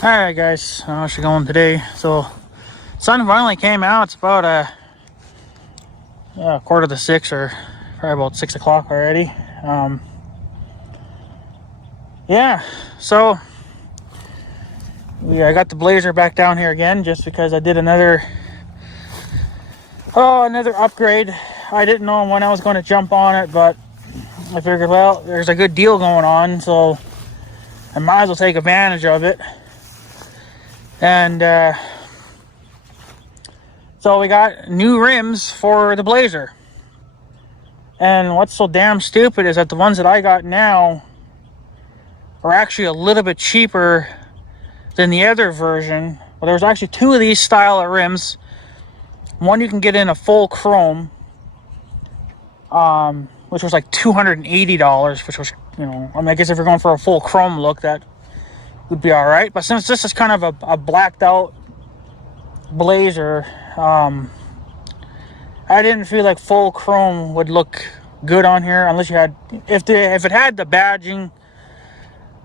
Alright guys, how's it going today? So, sun finally came out. It's about quarter to 6, or probably about 6 o'clock already. Yeah, so I got the Blazer back down here again just because I did another upgrade. I didn't know when I was going to jump on it, but I figured, well, there's a good deal going on, so I might as well take advantage of it. And so we got new rims for the Blazer. And what's so damn stupid is that the ones that I got now are actually a little bit cheaper than the other version. Well, there's actually two of these style of rims. One you can get in a full chrome, which was like $280, which was, I guess if you're going for a full chrome look, that would be all right. But since this is kind of a blacked out Blazer, I didn't feel like full chrome would look good on here unless you had, if it had the badging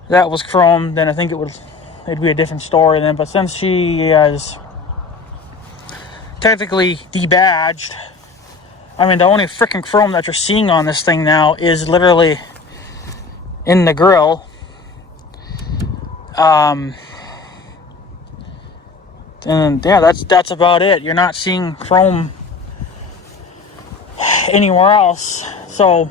that was chrome, then I think it'd be a different story then. But since she is technically debadged, I mean, the only freaking chrome that you're seeing on this thing now is literally in the grill. And yeah, that's about it. You're not seeing chrome anywhere else. So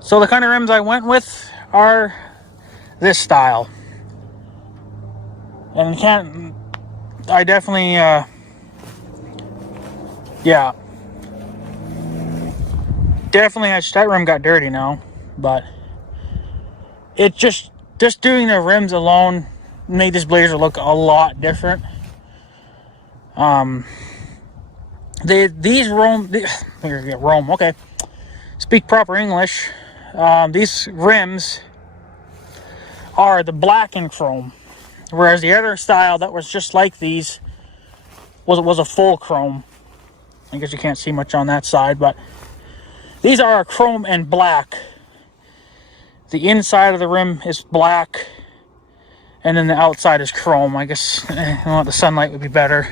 so the kind of rims I went with are this style. And I definitely definitely that rim got dirty now, but it just doing the rims alone made this Blazer look a lot different. Okay, speak proper English. These rims are the black and chrome, whereas the other style that was just like these was a full chrome. I guess you can't see much on that side, but these are a chrome and black. The inside of the rim is black, and then the outside is chrome. I guess the sunlight would be better.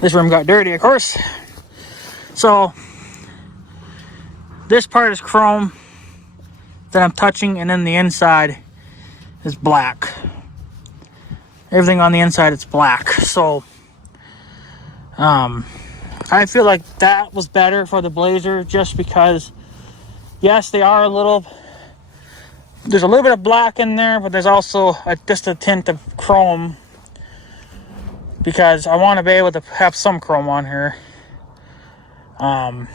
This rim got dirty, of course. So this part is chrome that I'm touching, and then the inside is black. Everything on the inside is black. So I feel like that was better for the Blazer, just because, yes, they are there's a little bit of black in there, but there's also just a tint of chrome, because I want to be able to have some chrome on here. I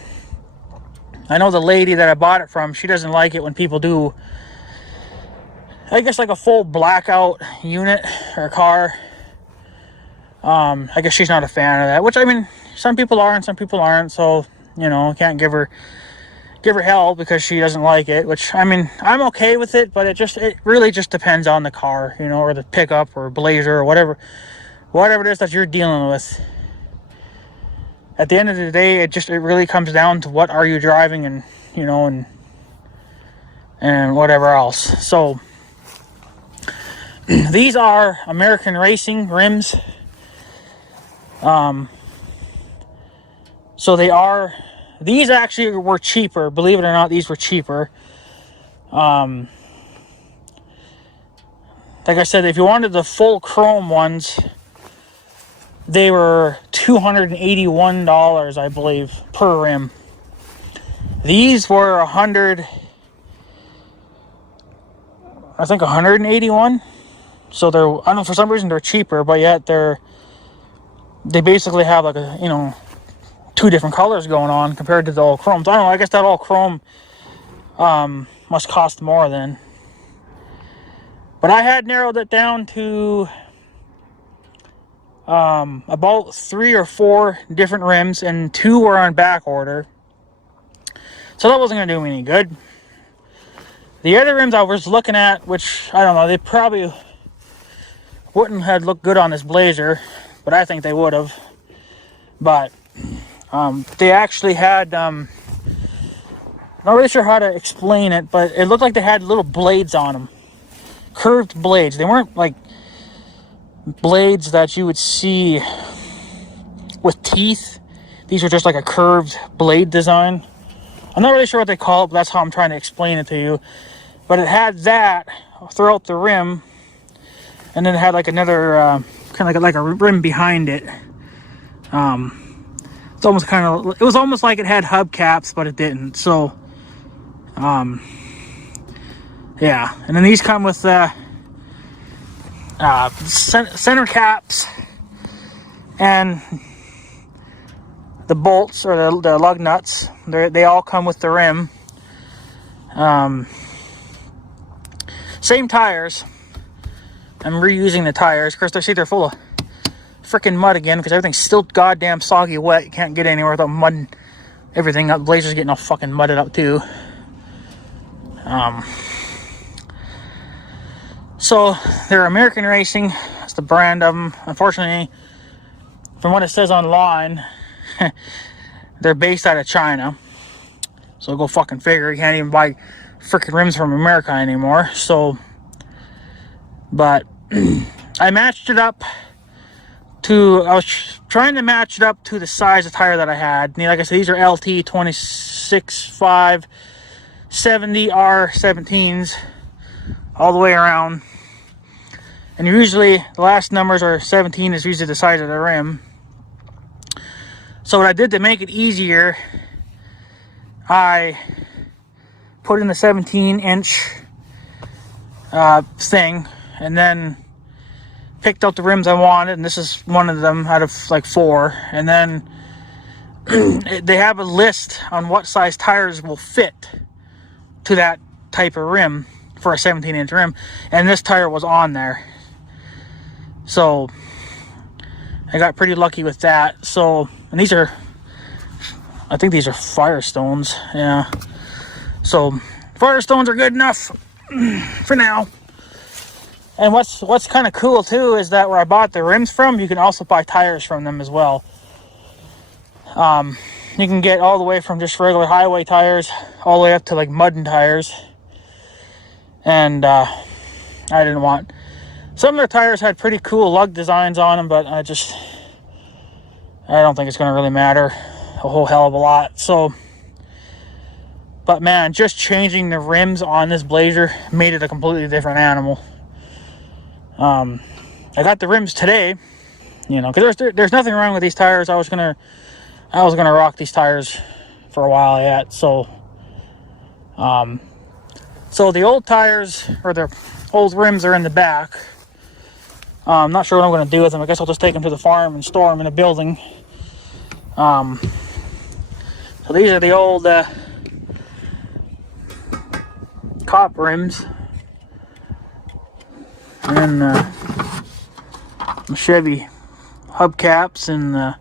know the lady that I bought it from, she doesn't like it when people do, I guess, like a full blackout unit or car. I guess she's not a fan of that, which, I mean, some people are and some people aren't, so, can't give her hell because she doesn't like it, which, I mean, I'm okay with it, but it really just depends on the car, or the pickup or Blazer or whatever it is that you're dealing with. At the end of the day, it really comes down to what are you driving, and and whatever else. So these are American Racing rims. So these actually were cheaper, believe it or not. These were cheaper. Like I said, if you wanted the full chrome ones, they were $281, I believe, per rim. These were $181. So I don't know, for some reason they're cheaper, but yet they basically have like two different colors going on compared to the all chrome. So I don't know, I guess that all chrome must cost more then. But I had narrowed it down to about 3 or 4 different rims, and 2 were on back order. So that wasn't going to do me any good. The other rims I was looking at, which, I don't know, they probably wouldn't have looked good on this Blazer, but I think they would have. But they actually had Not really sure how to explain it, but it looked like they had little blades on them. Curved blades. They weren't like blades that you would see with teeth. These were just like a curved blade design. I'm not really sure what they call it, but that's how I'm trying to explain it to you. But it had that throughout the rim, and then it had like another kind of like a rim behind it. It's almost kind of, it was almost like it had hubcaps, but it didn't. So yeah, and then these come with center caps and the bolts, or the lug nuts. They all come with the rim. Same tires. I'm reusing the tires. Of course, they're full of freaking mud again because everything's still goddamn soggy wet. You can't get anywhere without mudding everything up. Blazer's getting all fucking mudded up too. So they're American Racing. That's the brand of them. Unfortunately, from what it says online, they're based out of China. So go fucking figure. You can't even buy freaking rims from America anymore. So, but I matched it up to, I was trying to match it up to the size of tire that I had. Like I said, these are LT 26.5 70 R17s all the way around. And usually the last numbers are 17 is usually the size of the rim. So what I did to make it easier, I put in the 17-inch thing, and then picked out the rims I wanted, and this is one of them out of like 4. And then they have a list on what size tires will fit to that type of rim for a 17-inch rim, and this tire was on there. So I got pretty lucky with that. So, and these are, I think these are Firestones. Yeah. So Firestones are good enough for now. And what's kind of cool too is that where I bought the rims from, you can also buy tires from them as well. You can get all the way from just regular highway tires all the way up to like mud tires. And I didn't want, some of their tires had pretty cool lug designs on them, but I don't think it's going to really matter a whole hell of a lot. So, but man, just changing the rims on this Blazer made it a completely different animal. I got the rims today, you know, because there's nothing wrong with these tires. I was gonna rock these tires for a while yet. So, so the old tires, or the old rims, are in the back. I'm not sure what I'm going to do with them. I guess I'll just take them to the farm and store them in a building. So these are the old cop rims. And Chevy hubcaps and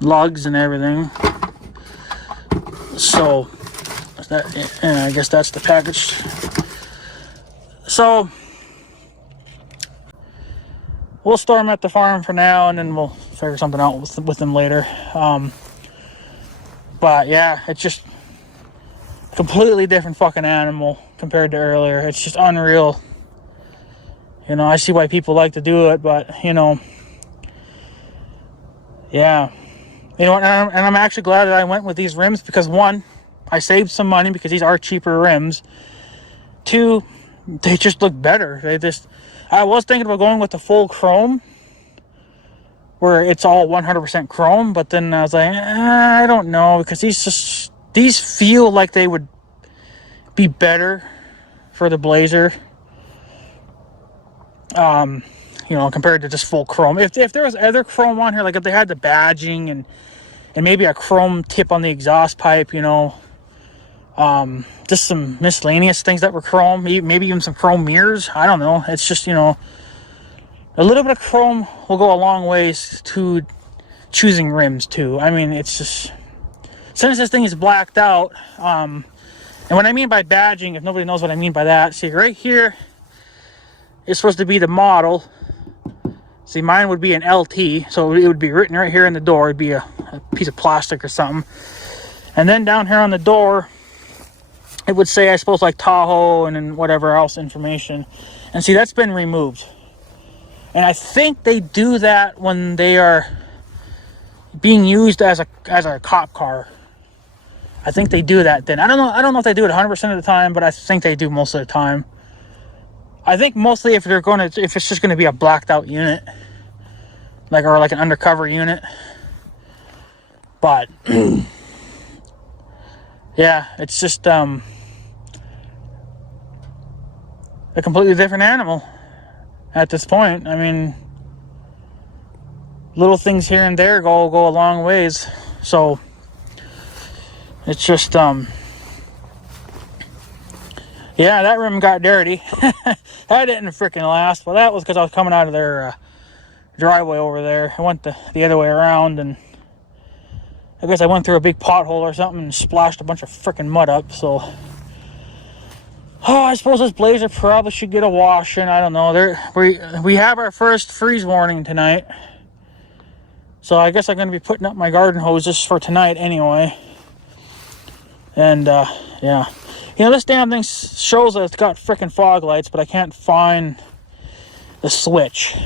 lugs and everything. So that, and I guess that's the package. So we'll store them at the farm for now, and then we'll figure something out with them later. But yeah, it's just a completely different fucking animal compared to earlier. It's just unreal. You know, I see why people like to do it, but you know, yeah. You know, and I'm actually glad that I went with these rims because 1, I saved some money because these are cheaper rims. 2, they just look better. I was thinking about going with the full chrome, where it's all 100% chrome, but then I was like, I don't know, because these feel like they would be better for the Blazer, you know, compared to just full chrome. If there was other chrome on here, like if they had the badging and maybe a chrome tip on the exhaust pipe, you know, just some miscellaneous things that were chrome, maybe even some chrome mirrors, I don't know. It's just, you know, a little bit of chrome will go a long ways to choosing rims too. I mean, it's just, since this thing is blacked out, and what I mean by badging, if nobody knows what I mean by that, see right here is supposed to be the model. See, mine would be an LT, so it would be written right here in the door. It'd be a piece of plastic or something. And then down here on the door, it would say, I suppose, like Tahoe and then whatever else information. And see, that's been removed. And I think they do that when they are being used as a cop car. I think they do that then. I don't know if they do it 100% of the time, but I think they do most of the time. I think mostly if it's just gonna be a blacked out unit, or like an undercover unit. But yeah, it's just a completely different animal at this point. I mean, little things here and there go a long ways. So it's just yeah, that rim got dirty. That didn't freaking last. Well, that was because I was coming out of their driveway over there. I went the other way around, and I guess I went through a big pothole or something and splashed a bunch of freaking mud up. So, I suppose this Blazer probably should get a washing. I don't know. We have our first freeze warning tonight, so I guess I'm going to be putting up my garden hoses for tonight anyway. And yeah, this damn thing shows that it's got freaking fog lights, but I can't find the switch.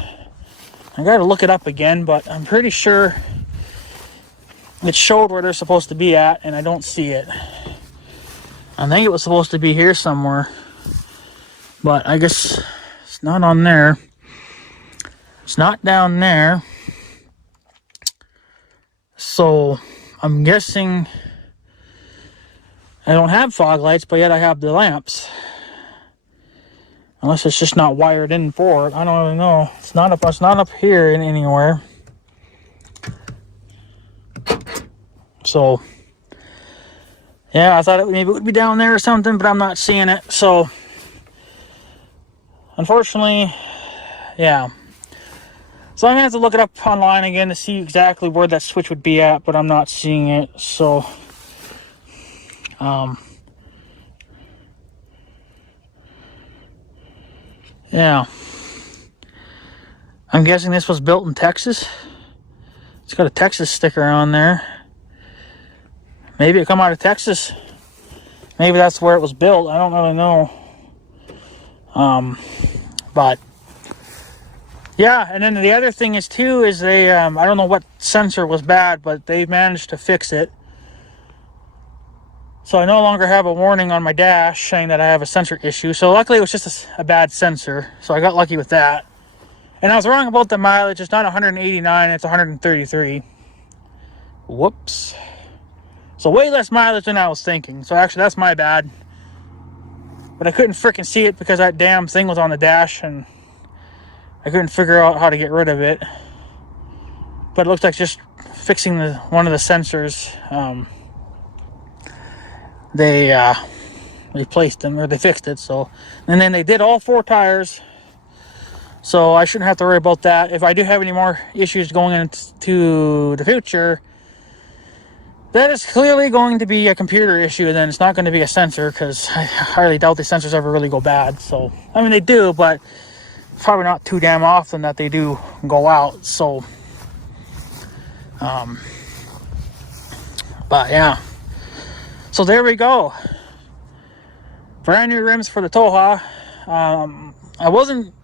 I got to look it up again, but I'm pretty sure it showed where they're supposed to be at, and I don't see it. I think it was supposed to be here somewhere, but I guess it's not on there. It's not down there. So I'm guessing I don't have fog lights, but yet I have the lamps. Unless it's just not wired in for it. I don't really know. It's not up here in anywhere. So yeah, I thought maybe it would be down there or something, but I'm not seeing it. So unfortunately, yeah. So I'm gonna have to look it up online again to see exactly where that switch would be at, but I'm not seeing it. So yeah, I'm guessing this was built in Texas. It's got a Texas sticker on there. Maybe it come out of Texas. Maybe that's where it was built. I don't really know. But yeah, and then the other thing is too is they I don't know what sensor was bad, but they managed to fix it. So I no longer have a warning on my dash saying that I have a sensor issue. So luckily it was just a bad sensor. So I got lucky with that. And I was wrong about the mileage. It's not 189, it's 133. Whoops. So way less mileage than I was thinking. So actually that's my bad. But I couldn't freaking see it because that damn thing was on the dash and I couldn't figure out how to get rid of it. But it looks like just fixing one of the sensors. They replaced them, or they fixed it. So, and then they did all 4 tires. So I shouldn't have to worry about that. If I do have any more issues going into the future, that is clearly going to be a computer issue, and then it's not going to be a sensor, because I highly doubt the sensors ever really go bad. So, I mean, they do, but probably not too damn often that they do go out. So, but yeah. So there we go. Brand new rims for the Tahoe. I wasn't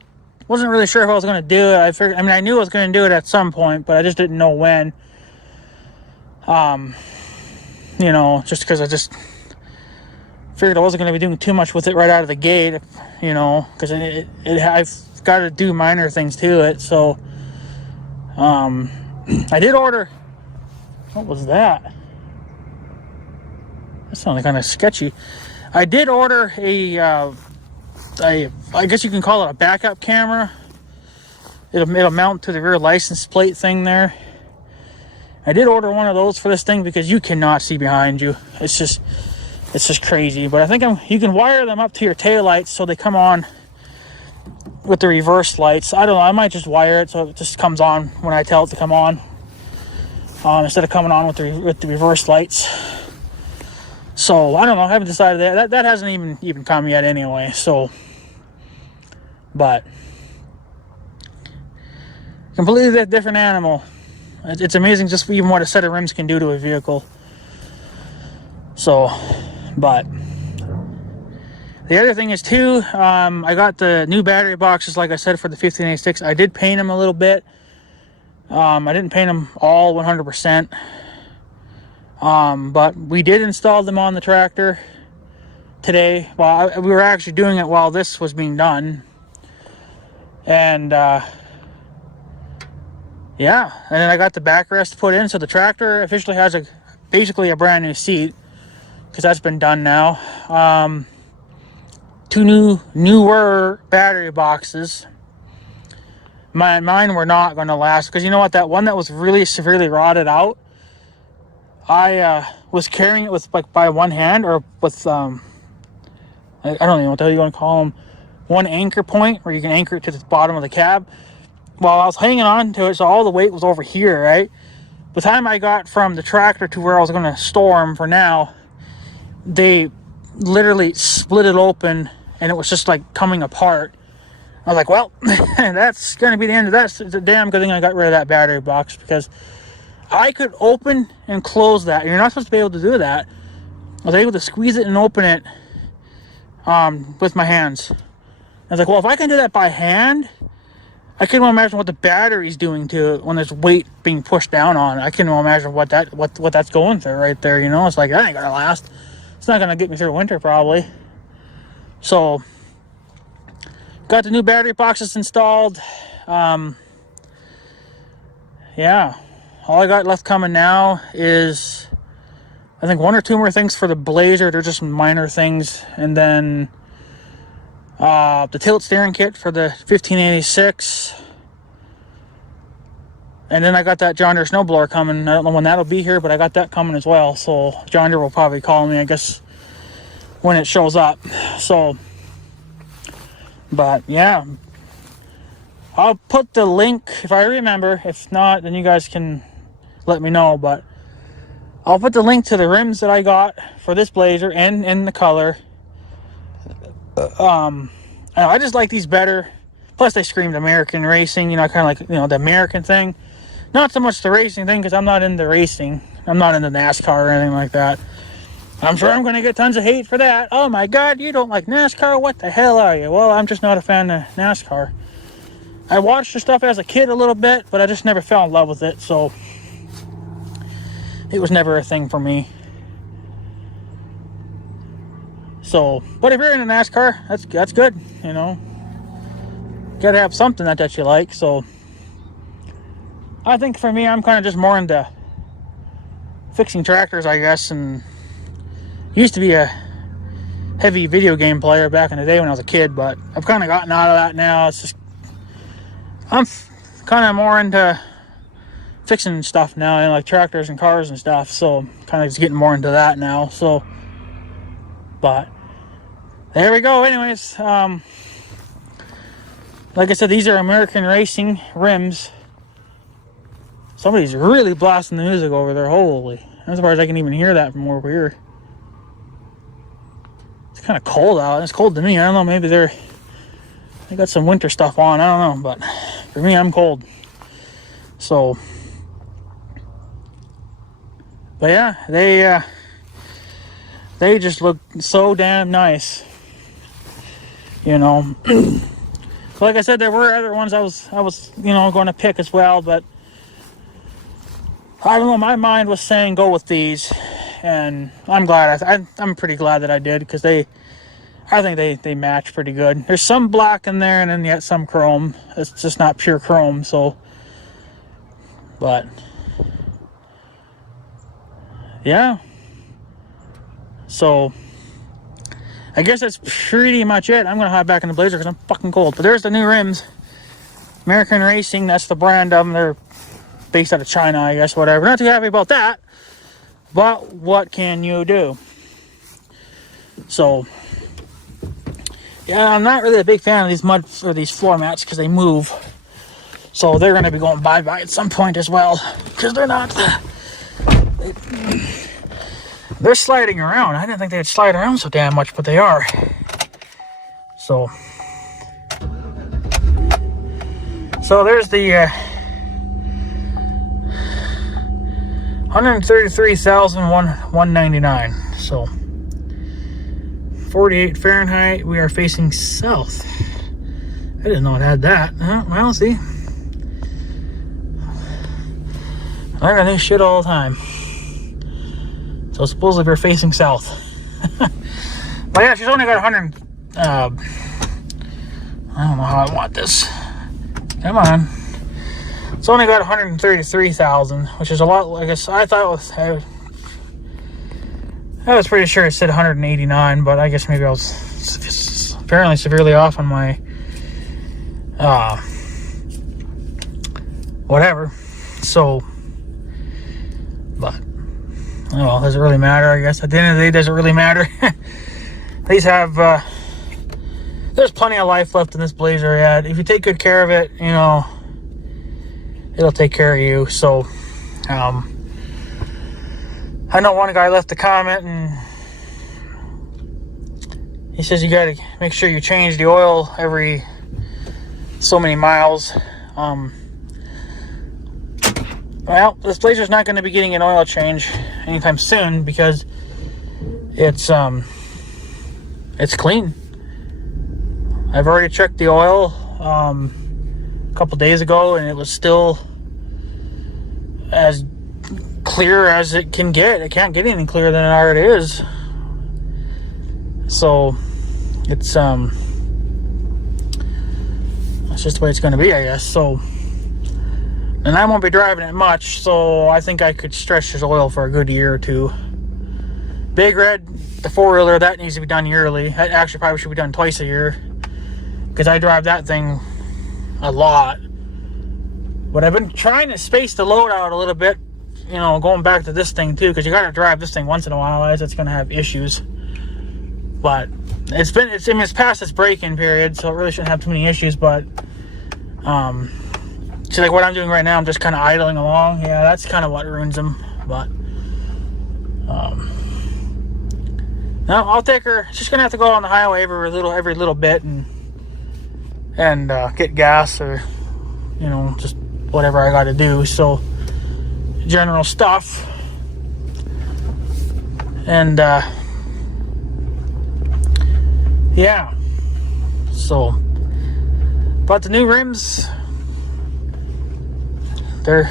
really sure if I was going to do it. I knew I was going to do it at some point, but I just didn't know when. Just because I just figured I wasn't going to be doing too much with it right out of the gate, because I've got to do minor things to it. So, I did order. What was that? That sounded kind of sketchy. I did order I guess you can call it a backup camera. It'll mount to the rear license plate thing there. I did order one of those for this thing because you cannot see behind you. It's just crazy. But I think you can wire them up to your taillights so they come on with the reverse lights. I don't know. I might just wire it so it just comes on when I tell it to come on, instead of coming on with the reverse lights. So I don't know. I haven't decided that. That hasn't even come yet anyway. So, but completely different animal. It's amazing just even what a set of rims can do to a vehicle. So, but the other thing is too, I got the new battery boxes, like I said, for the 1586. I did paint them a little bit. I didn't paint them all 100%. But we did install them on the tractor today. Well, we were actually doing it while this was being done. And, yeah. And then I got the backrest put in. So the tractor officially has basically a brand new seat. Because that's been done now. Two newer battery boxes. Mine were not going to last. Because you know what? That one that was really severely rotted out, I was carrying it with like by one hand, or with I don't even know what the hell you want to call them, one anchor point where you can anchor it to the bottom of the cab. While I was hanging on to it, so all the weight was over here, right? By the time I got from the tractor to where I was going to store them for now, they literally split it open and it was just like coming apart. I was like, well, that's going to be the end of that. It's a damn good thing I got rid of that battery box, because I could open and close that. You're not supposed to be able to do that. I was able to squeeze it and open it with my hands. I was like, well, if I can do that by hand, I can imagine what the battery's doing to it when there's weight being pushed down on it. I can imagine what that's going through right there, you know? It's like, that ain't gonna last. It's not gonna get me through winter, probably. So, got the new battery boxes installed. Yeah. All I got left coming now is, I think, one or two more things for the Blazer. They're just minor things. And then the tilt steering kit for the 1586. And then I got that John Deere snowblower coming. I don't know when that'll be here, but I got that coming as well. So John Deere will probably call me, I guess, when it shows up. So, but yeah. I'll put the link if I remember. If not, then you guys can let me know. But I'll put the link to the rims that I got for this Blazer and in the color. I just like these better. Plus, they screamed American racing. You know, kind of like, you know, the American thing. Not so much the racing thing, because I'm not into racing. I'm not into NASCAR or anything like that. I'm sure I'm going to get tons of hate for that. Oh my God, you don't like NASCAR? What the hell are you? Well, I'm just not a fan of NASCAR. I watched the stuff as a kid a little bit, but I just never fell in love with it, so it was never a thing for me. So, but if you're in a NASCAR, that's good, you know. Gotta have something that you like. So I think for me, I'm kind of just more into fixing tractors, I guess, and used to be a heavy video game player back in the day when I was a kid, but I've kind of gotten out of that now. It's just, I'm kind of more into fixing stuff now, and like tractors and cars and stuff, so kind of just getting more into that now. So, but there we go. Anyways, like I said, these are American Racing rims. Somebody's really blasting the music over there. Holy, I'm surprised I can even hear that from over here. It's kind of cold out. It's cold to me. I don't know, maybe they got some winter stuff on. I don't know, but for me, I'm cold. So, but yeah, they just look so damn nice. You know, like I said, there were other ones I was you know, going to pick as well, but I don't know. My mind was saying go with these, and I'm glad. I'm pretty glad that I did, because I think they match pretty good. There's some black in there, and then yet some chrome. It's just not pure chrome. So, but yeah. So I guess that's pretty much it. I'm gonna hop back in the Blazer because I'm fucking cold. But there's the new rims, American Racing. That's the brand of them. They're based out of China, I guess. Whatever. Not too happy about that. But what can you do? So, yeah, I'm not really a big fan of these floor mats because they move. So they're going to be going bye-bye at some point as well, because they're sliding around. I didn't think they'd slide around so damn much, but they are. So there's the 133,199. So 48 Fahrenheit. We are facing south. I didn't know it had that. Well, see, I learn new shit all the time. So supposedly we're facing south. But yeah, she's only got 100. I don't know how I want this. Come on. It's only got 133,000, which is a lot. I guess I thought it was. I was pretty sure it said 189, but I guess maybe I was apparently severely off on my whatever. So, but oh well, does it really matter? I guess at the end of the day, does it really matter? These have there's plenty of life left in this Blazer yet. If you take good care of it, you know, it'll take care of you. So, I know one guy left a comment and he says you gotta make sure you change the oil every so many miles. Well, this Blazer's not going to be getting an oil change anytime soon because it's clean. I've already checked the oil a couple days ago and it was still as clear as it can get. It can't get any clearer than it already is. So it's that's just the way it's going to be, I guess. So, and I won't be driving it much, so I think I could stretch this oil for a good year or two. Big Red, the four-wheeler, that needs to be done yearly. That actually probably should be done twice a year because I drive that thing a lot. But I've been trying to space the load out a little bit, you know, going back to this thing too, because you got to drive this thing once in a while, as it's going to have issues. But it's past its break-in period, so it really shouldn't have too many issues. But see, like what I'm doing right now, I'm just kind of idling along. Yeah, that's kind of what ruins them. But no, I'll take her. She's just gonna have to go on the highway every little bit and get gas, or you know, just whatever I got to do. So general stuff. And yeah, so but the new rims, they're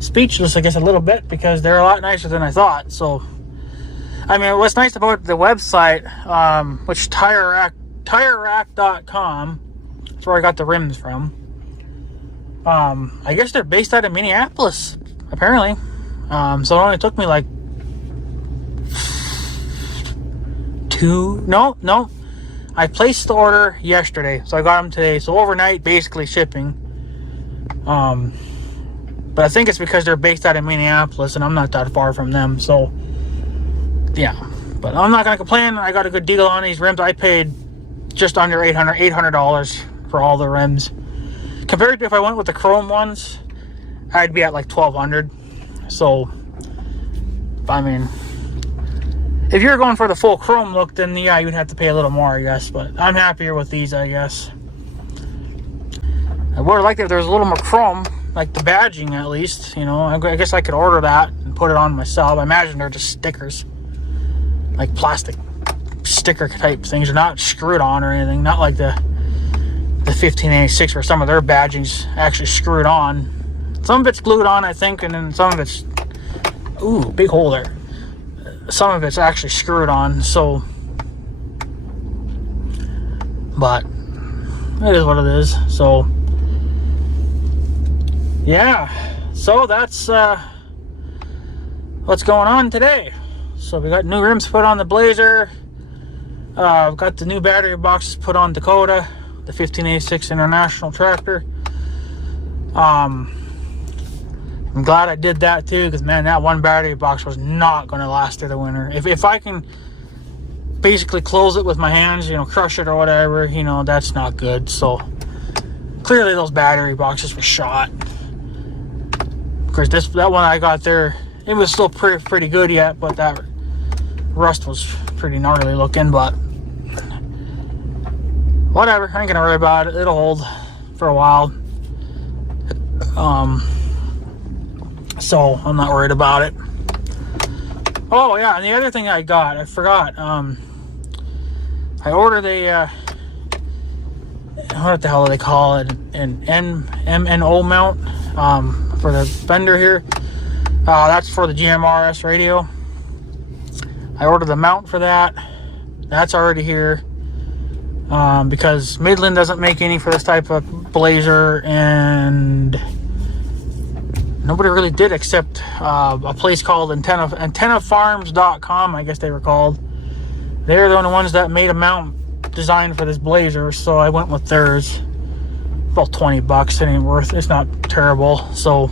speechless, I guess, a little bit, because they're a lot nicer than I thought. So I mean, what's nice about the website, which TireRack.com, that's where I got the rims from. I guess they're based out of Minneapolis, apparently. So it only took me like no. I placed the order yesterday, so I got them today. So overnight, basically shipping. But I think it's because they're based out of Minneapolis, and I'm not that far from them. So yeah, but I'm not gonna complain. I got a good deal on these rims. I paid just under $800 for all the rims. Compared to if I went with the chrome ones, I'd be at like $1,200. So, I mean, if you're going for the full chrome look, then yeah, you'd have to pay a little more, I guess. But I'm happier with these, I guess. I would have liked it if there was a little more chrome, like the badging at least. You know, I guess I could order that and put it on myself. I imagine they're just stickers, like plastic sticker type things. They're not screwed on or anything. Not like the 1586, where some of their badging's actually screwed on. Some of it's glued on, I think, and then some of it's, ooh, big hole there. Some of it's actually screwed on. So, but it is what it is. So yeah, so that's what's going on today. So we got new rims put on the Blazer. We've got the new battery boxes put on Dakota, the 1586 International tractor. I'm glad I did that too, because man, that one battery box was not going to last through the winter. If I can basically close it with my hands, you know, crush it or whatever, you know, that's not good. So clearly those battery boxes were shot. Of course, that one I got there, it was still pretty good yet, but that rust was pretty gnarly looking. But whatever, I ain't gonna worry about it. It'll hold for a while. So I'm not worried about it. Oh yeah, and the other thing I forgot. I ordered a what the hell do they call it? An MNO mount for the fender here. That's for the GMRS radio. I ordered the mount for that. That's already here. Because Midland doesn't make any for this type of blazer, and nobody really did except a place called antennafarms.com, I guess they were called. They're the only ones that made a mount designed for this blazer, so I went with theirs. About 20 bucks. It ain't worth it. It's not terrible. So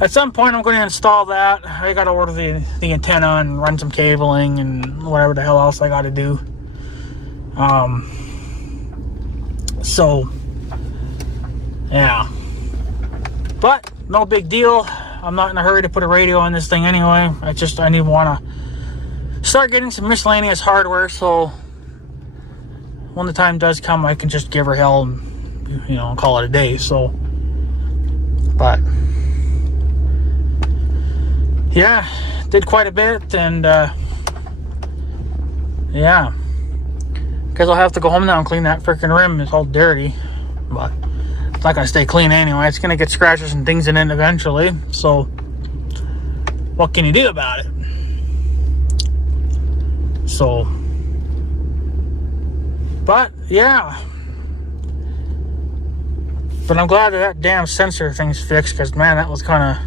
at some point I'm going to install that. I got to order the antenna and run some cabling and whatever the hell else I got to do. So yeah, but no big deal. I'm not in a hurry to put a radio on this thing anyway. I need want to start getting some miscellaneous hardware, so when the time does come, I can just give her hell and, you know, call it a day. So, but yeah, did quite a bit, and yeah, because I'll have to go home now and clean that freaking rim. It's all dirty, but it's not gonna stay clean anyway. It's gonna get scratches and things in it eventually. So what can you do about it? So, but yeah, but I'm glad that damn sensor thing's fixed, because man, that was kind of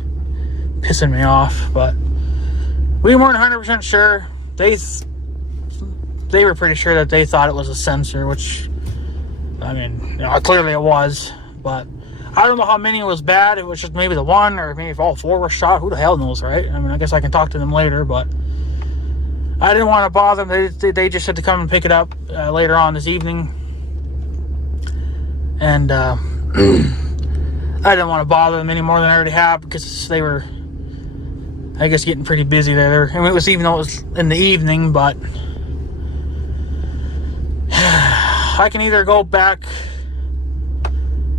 pissing me off. But we weren't 100% sure. They were pretty sure that they thought it was a sensor, which, I mean, you know, clearly it was. But I don't know how many was bad. It was just maybe the one, or maybe if all four were shot. Who the hell knows, right? I mean, I guess I can talk to them later, but I didn't want to bother them. They just had to come and pick it up later on this evening. And I didn't want to bother them any more than I already have, because they were, I guess, getting pretty busy there. I mean, it was, even though it was in the evening, but I can either go back,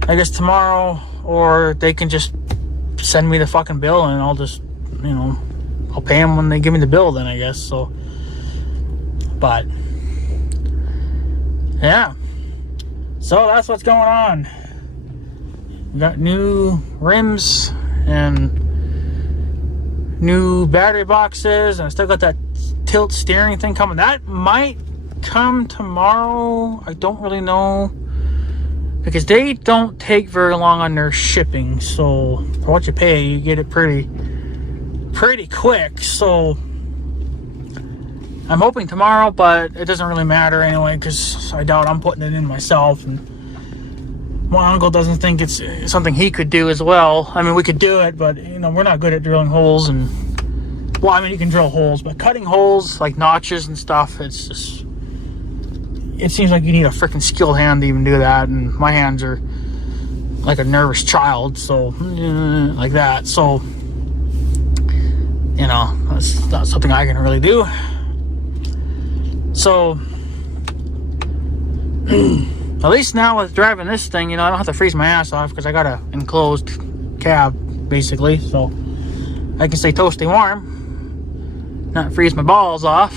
I guess, tomorrow, or they can just send me the fucking bill, and I'll just, you know, I'll pay them when they give me the bill then, I guess. So, but yeah, so that's what's going on. We got new rims and new battery boxes, and I still got that tilt steering thing coming. That might come tomorrow. I don't really know, because they don't take very long on their shipping. So for what you pay, you get it pretty quick. So I'm hoping tomorrow, but it doesn't really matter anyway, because I doubt I'm putting it in myself, and my uncle doesn't think it's something he could do as well. I mean, we could do it, but, you know, we're not good at drilling holes. And, well, I mean, you can drill holes, but cutting holes, like notches and stuff, it's just, it seems like you need a freaking skilled hand to even do that, and my hands are like a nervous child, so, like that. So, you know, that's not something I can really do. So at least now with driving this thing, you know, I don't have to freeze my ass off, because I got a enclosed cab basically, so I can stay toasty warm, not freeze my balls off.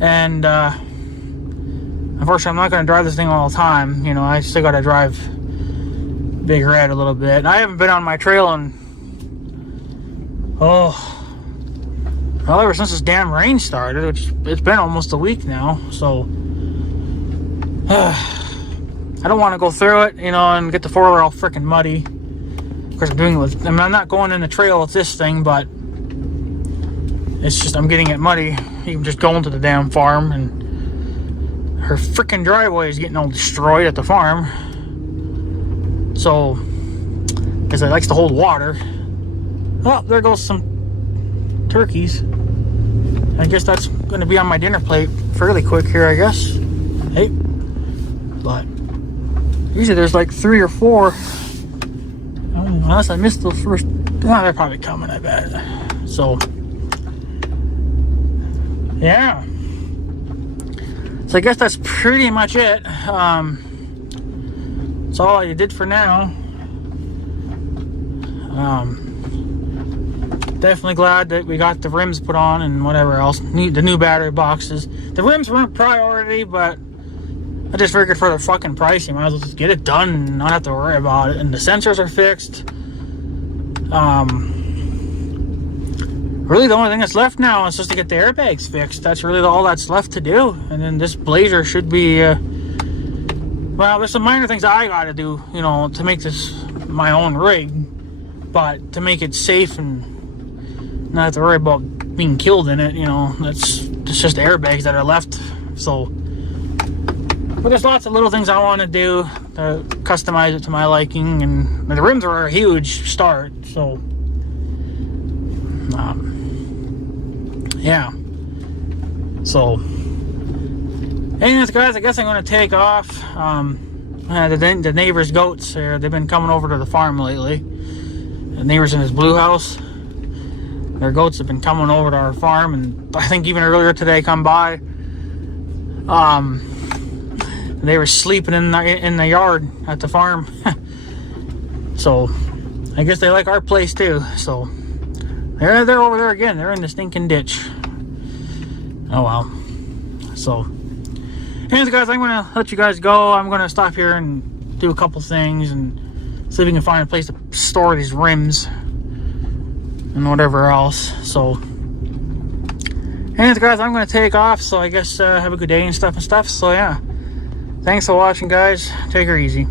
And unfortunately, I'm not going to drive this thing all the time. You know, I still got to drive Big Red a little bit. I haven't been on my trail in, well, ever since this damn rain started, which it's been almost a week now. So I don't want to go through it, you know, and get the four-wheel all freaking muddy. Of course, I'm not going in the trail with this thing, but it's just, I'm getting it muddy even just going to the damn farm, and her freaking driveway is getting all destroyed at the farm. So, because it likes to hold water. Oh, there goes some turkeys. I guess that's going to be on my dinner plate fairly quick here, I guess. Hey, but usually there's like 3 or 4. Unless I missed those first. Oh, they're probably coming, I bet. So, yeah. So I guess that's pretty much it. That's all I did for now. Definitely glad that we got the rims put on and whatever else. The new battery boxes. The rims weren't priority, but I just figured for the fucking price, you might as well just get it done and not have to worry about it. And the sensors are fixed. Really the only thing that's left now is just to get the airbags fixed. That's really all that's left to do. And then this Blazer should be, well, there's some minor things I gotta do, you know, to make this my own rig. But to make it safe and not have to worry about being killed in it, you know, it's just airbags that are left. So, but there's lots of little things I want to do to customize it to my liking, and the rims are a huge start. So, yeah. So, anyways, guys, I guess I'm going to take off. The neighbor's goats here, they've been coming over to the farm lately. The neighbors in his blue house, their goats have been coming over to our farm, and I think even earlier today come by. They were sleeping in the yard at the farm. So I guess they like our place too. So they're over there again. They're in the stinking ditch. Oh well. So anyways, guys, I'm gonna let you guys go. I'm gonna stop here and do a couple things and see if we can find a place to store these rims and whatever else. So anyways, guys, I'm gonna take off. So I guess have a good day and stuff. So yeah, thanks for watching, guys. Take her easy.